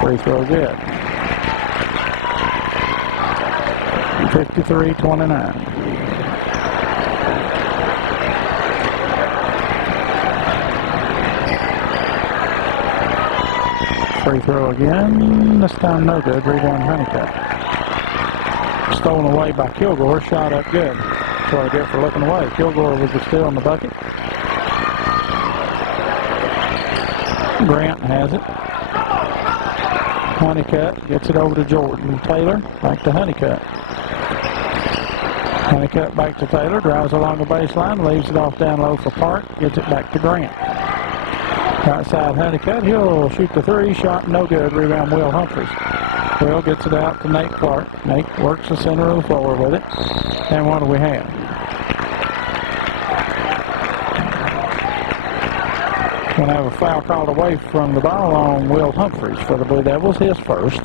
Free throw good. 53-29. Free throw again. This time no good. Rebound Honeycutt. Stolen away by Kilgore. Shot up good. That's what I get for looking away. Kilgore was still in the bucket. Grant has it. Honeycutt gets it over to Jordan. Taylor back to Honeycutt. Honeycutt back to Taylor. Drives along the baseline. Leaves it off down low for Park. Gets it back to Grant. Outside Honeycutt. He'll shoot the three. Shot no good. Rebound Will Humphries. Will gets it out to Nate Clark. Nate works the center of the floor with it. And what do we have? Going to have a foul called away from the ball on Will Humphries for the Blue Devils, his first.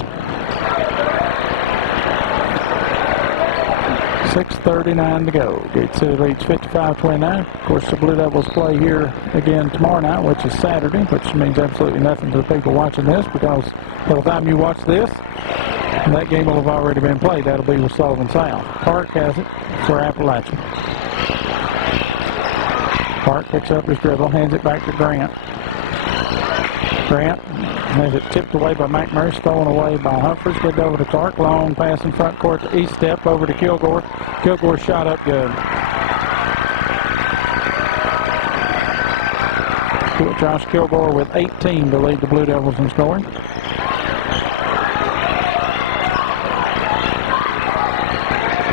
6:39 to go. Gate City leads 55-29. Of course, the Blue Devils play here again tomorrow night, which is Saturday, which means absolutely nothing to the people watching this, because by the time you watch this, that game will have already been played. That'll be with Sullivan South. Park has it for Appalachia. Park picks up his dribble, hands it back to Grant. Grant has it tipped away by McMurray, stolen away by Humphries, good over to Clark. Long pass in front court to East Step over to Kilgore. Kilgore shot up good. Josh Kilgore with 18 to lead the Blue Devils in scoring.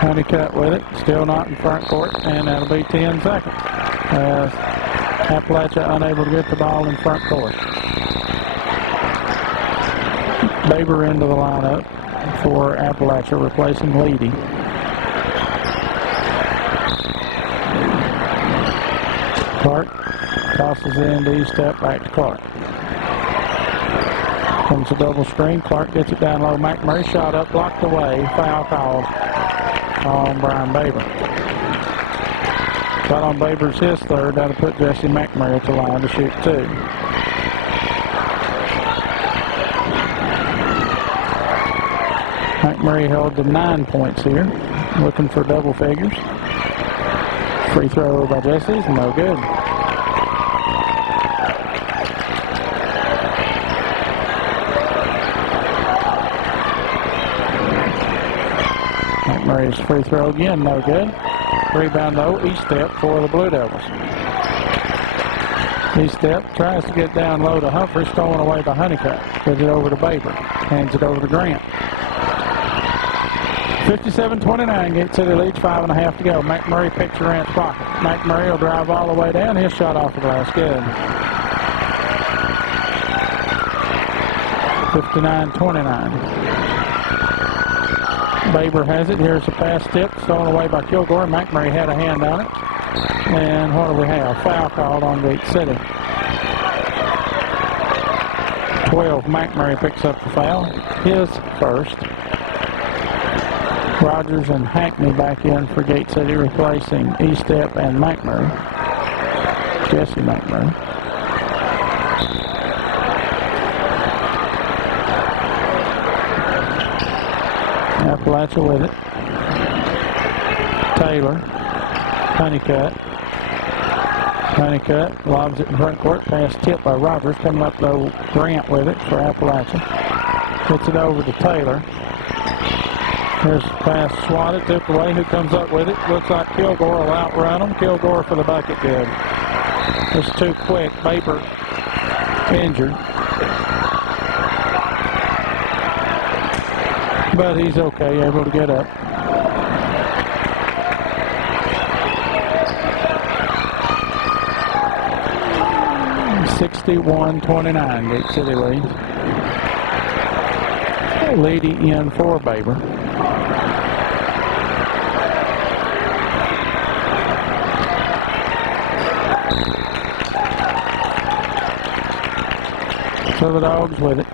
Honeycutt with it, still not in front court, and that'll be 10 seconds. Appalachia unable to get the ball in front court. Baber into the lineup for Appalachia, replacing Leedy. Clark tosses it into East Step, back to Clark. Comes a double screen. Clark gets it down low. McMurray shot up, blocked away. Foul called on Brian Baber. Shot on Baber's his third. That'll put Jesse McMurray at the line to shoot two. McMurray held to 9 points here. Looking for double figures. Free throw by Jesse's, no good. McMurray's free throw again, no good. Rebound though, East Step for the Blue Devils. East Step tries to get down low to Humphries, stolen away by Honeycutt. Gives it over to Baber. Hands it over to Grant. 57-29, Gate City leads, 5.5 to go. McMurray picks Grant's pocket. McMurray will drive all the way down. His shot off the glass, good. 59-29. Baber has it. Here's a pass tip, stolen away by Kilgore. McMurray had a hand on it. And what do we have? Foul called on Gate City. 12, McMurray picks up the foul. His first. Rogers and Hackney back in for Gate City, replacing East Step and McMurray. Jesse McMurray. Appalachia with it. Taylor. Honeycutt. Honeycutt lobs it in front court. Pass tip by Rogers. Coming up though, Grant with it for Appalachia. Gets it over to Taylor. Here's the pass swatted, tipped away. Who comes up with it? Looks like Kilgore will outrun him. Kilgore for the bucket, good. It's too quick. Baber injured. But he's okay, able to get up. (61-29) Gate City leads. Leedy in for Baber. So the Dogs with it.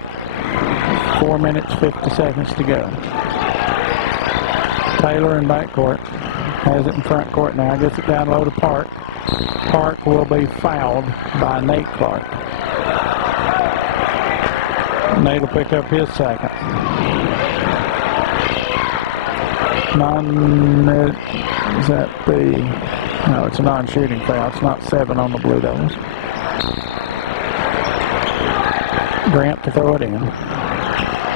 4 minutes, 50 seconds to go. Taylor in backcourt. Has it in front court now. Gets it down low to Park. Park will be fouled by Nate Clark. Nate will pick up his second. Is that the... No, it's a non-shooting foul. It's not 7 on the Blue Devils. Grant to throw it in.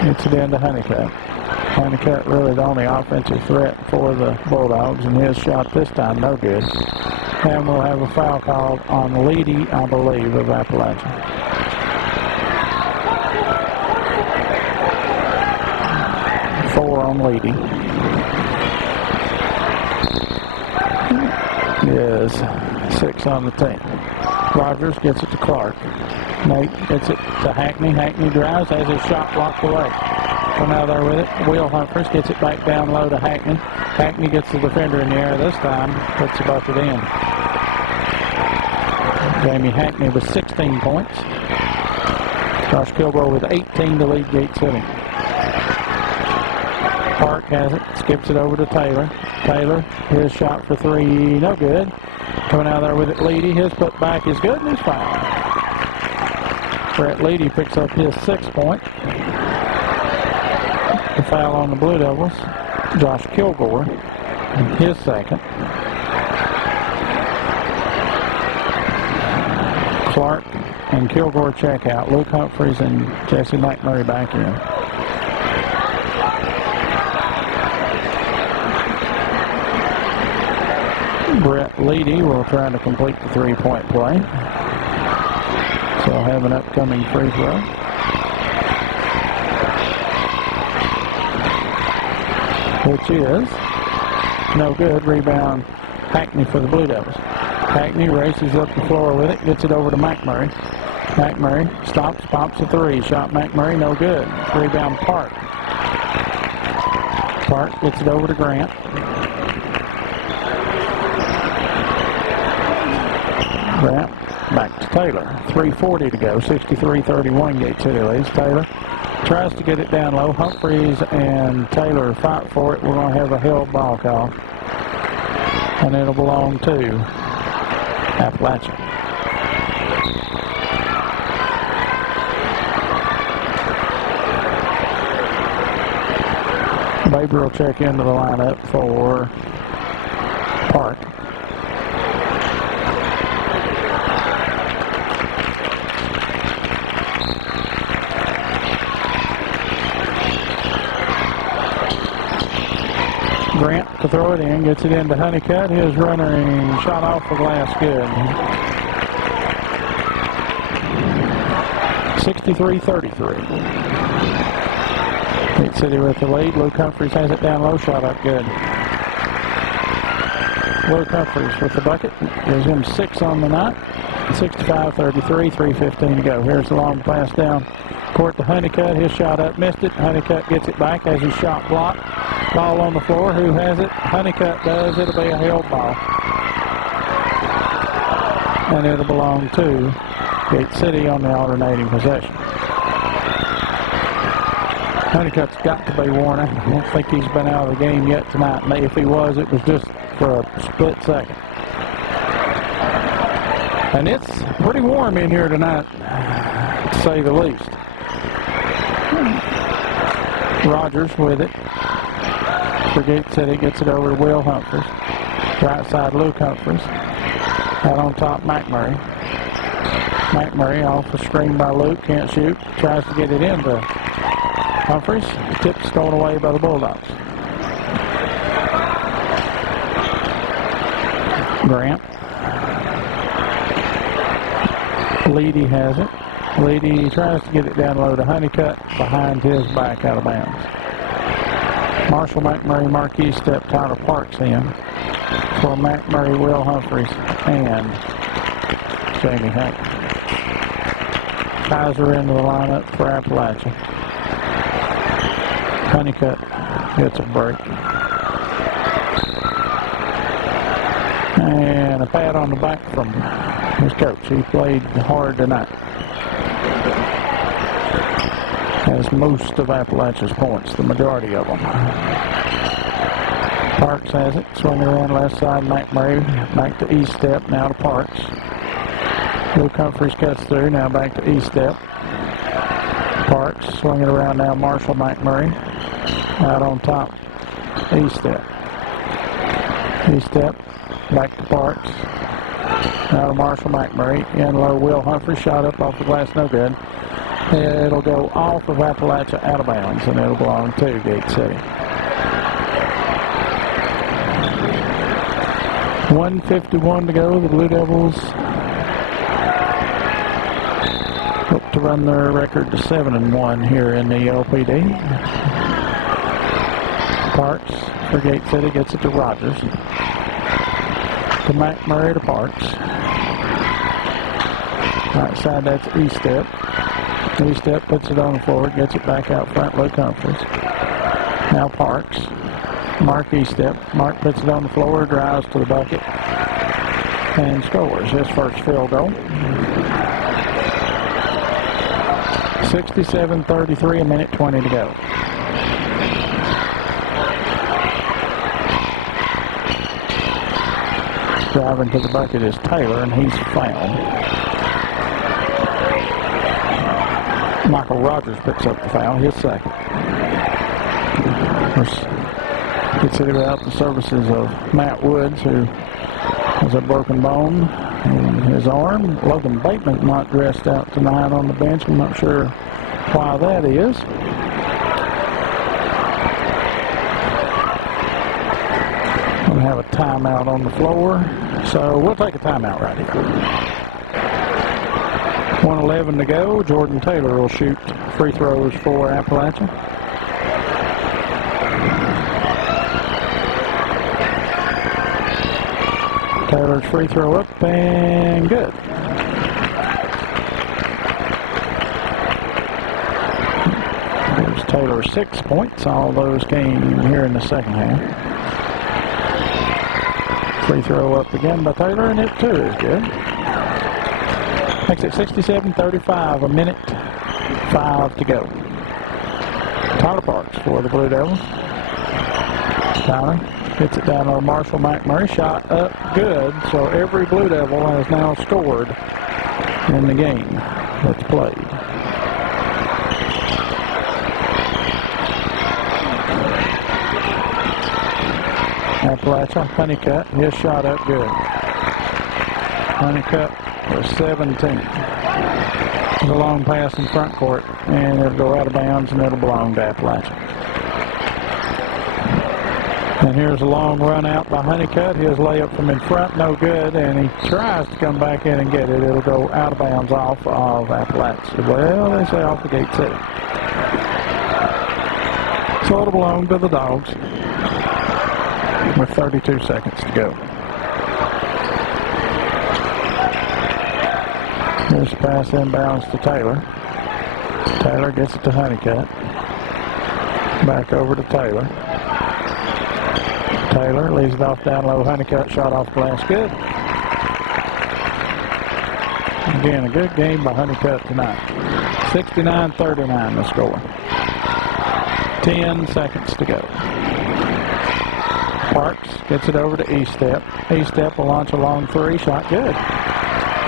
Gets it into Honeycutt. Honeycutt really the only offensive threat for the Bulldogs, and his shot this time no good. And we'll have a foul called on Leedy, I believe, of Appalachia. Four on Leedy. Is 6 on the team. Rogers gets it to Clark. Nate gets it to Hackney. Hackney drives, has his shot blocked away. Come out there with it. Will Humphreys gets it back down low to Hackney. Hackney gets the defender in the air this time, puts the bucket in. Jamie Hackney with 16 points. Josh Kilgore with 18 to lead Gate City. Park has it, skips it over to Taylor. Taylor, his shot for 3, no good. Coming out there with it, Leedy. His put back is good, and he's fouled. Brett Leedy picks up his 6th point. The foul on the Blue Devils. Josh Kilgore, his 2nd. Clark and Kilgore check out. Luke Humphreys and Jesse McMurray back in. Brett Leedy will try to complete the 3-point play. So he'll have an upcoming free throw. Which is no good. Rebound Hackney for the Blue Devils. Hackney races up the floor with it, gets it over to McMurray. McMurray stops, pops a 3. Shot McMurray, no good. Rebound Park. Park gets it over to Grant. Grant back to Taylor. 3:40 to go. 63-31 Gate City leads. Taylor tries to get it down low. Humphreys and Taylor fight for it. We're going to have a held ball call. And it'll belong to Appalachia. Baber will check into the lineup for Park. Grant to throw it in, gets it into Honeycutt. His running shot off the glass, good. 63-33. Gate City with the lead. Luke Humphreys has it down low, shot up good. Luke Humphreys with the bucket. Gives him 6 on the night. 65-33, 3:15 to go. Here's the long pass down court to Honeycutt. His shot up, missed it. Honeycutt gets it back, has his shot blocked. Ball on the floor. Who has it? Honeycutt does. It'll be a held ball. And it'll belong to Gate City on the alternating possession. Honeycutt's got to be worn out. I don't think he's been out of the game yet tonight. Maybe if he was, it was just for a split second. And it's pretty warm in here tonight, to say the least. Rogers with it. For Gate City, gets it over to Will Humphreys. Right side, Luke Humphreys. Out on top, McMurray. McMurray off the screen by Luke, can't shoot. Tries to get it into Humphreys. Tip stolen away by the Bulldogs. Grant. Leedy has it. Leedy tries to get it down low to Honeycutt, behind his back, out of bounds. Marshall McMurray, Marquis step, Tyler Parks in for McMurray, Will Humphreys, and Jamie Hackney. Kaiser into the lineup for Appalachia. Honeycutt gets a break. And a pat on the back from his coach. He played hard tonight. Has most of Appalachia's points, the majority of them. Parks has it, swing around left side, McMurray, back to east step, now to Parks. Luke Humphreys cuts through, now back to east step. Parks swinging around now. Marshall McMurray out on top. E-step. E-step. Back to Parks. Now to Marshall McMurray. In low. Will Humphrey shot up off the glass. No good. It'll go off of Appalachia out of bounds, and it'll belong to Gate City. 1:51 to go. The Blue Devils hope to run their record to 7-1 here in the LPD. Parks for Gate City gets it to Rogers. To McMurray to Parks. Right side, that's E-step. E-step puts it on the floor, gets it back out front. Luke Humphries. Now Parks. Mark E-step. Mark puts it on the floor, drives to the bucket, and scores his first field goal. 67-33, a minute 20 to go. Driving to the bucket is Taylor, and he's fouled. Michael Rogers picks up the foul, his second. Gets it without the services of Matt Woods, who has a broken bone in his arm. Logan Bateman not dressed out tonight on the bench. I'm not sure why that is. We have a timeout on the floor, so we'll take a timeout right here. 1:11 to go. Jordan Taylor will shoot free throws for Appalachia. Taylor's free throw up and good. There's Taylor's 6 points. All those came here in the second half. Free throw up again by Taylor, and it too is good. Makes it 67-35, a minute 5 to go. Tyler Parks for the Blue Devils. Tyler gets it down on Marshall McMurray. Shot up good, so every Blue Devil has now scored in the game that's played. Appalachia, Honeycutt, his shot up good. Honeycutt for 17. There's a long pass in front court, and it'll go out of bounds, and it'll belong to Appalachia. And here's a long run out by Honeycutt. His layup from in front, no good, and he tries to come back in and get it. It'll go out of bounds off of Appalachia. Well, they say off the Gate City. So it'll belong to the Dogs with 32 seconds to go. Here's the pass inbounds to Taylor. Taylor gets it to Honeycutt. Back over to Taylor. Taylor leaves it off down low. Honeycutt shot off glass. Good. Again, a good game by Honeycutt tonight. 69-39 the score. 10 seconds to go. Parks gets it over to E-step. E-step will launch a long three. Shot good.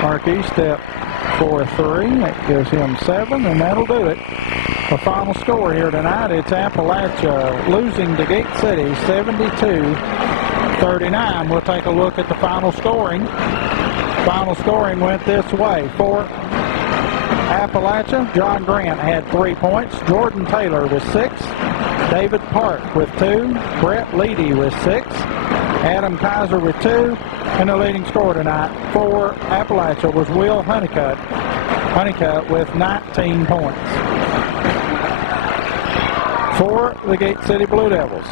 Mark E-step for 3. That gives him 7, and that'll do it. The final score here tonight, it's Appalachia losing to Gate City 72-39. We'll take a look at the final scoring. Final scoring went this way. For Appalachia, John Grant had 3 points. Jordan Taylor with 6. David Park with 2. Brett Leedy with 6. Adam Kaiser with 2. And the leading scorer tonight for Appalachia was Will Honeycutt. Honeycutt with 19 points. For the Gate City Blue Devils,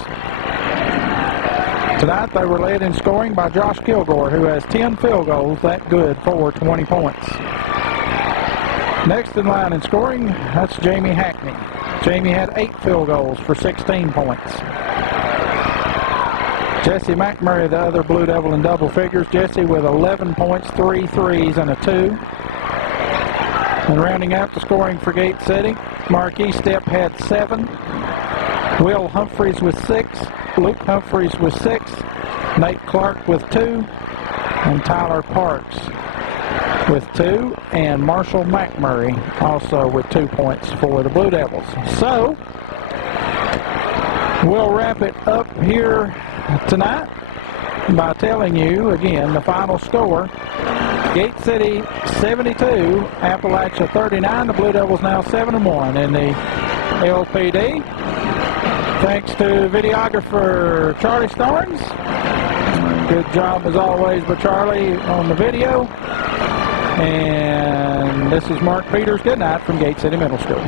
tonight they were led in scoring by Josh Kilgore, who has 10 field goals, that good for 20 points. Next in line in scoring, that's Jamie Hackney. Jamie had 8 field goals for 16 points. Jesse McMurray, the other Blue Devil in double figures. Jesse with 11 points, 3 threes, and a 2. And rounding out the scoring for Gate City, Mark E-step had 7. Will Humphries with 6. Luke Humphries with 6. Nate Clark with 2. And Tyler Parks with 2, and Marshall McMurray also with 2 points for the Blue Devils. So, we'll wrap it up here tonight by telling you, again, the final score. Gate City 72, Appalachia 39. The Blue Devils now 7-1 in the LPD. Thanks to videographer Charlie Starnes. Good job as always by Charlie on the video. And this is Mark Peters. Good night from Gate City Middle School.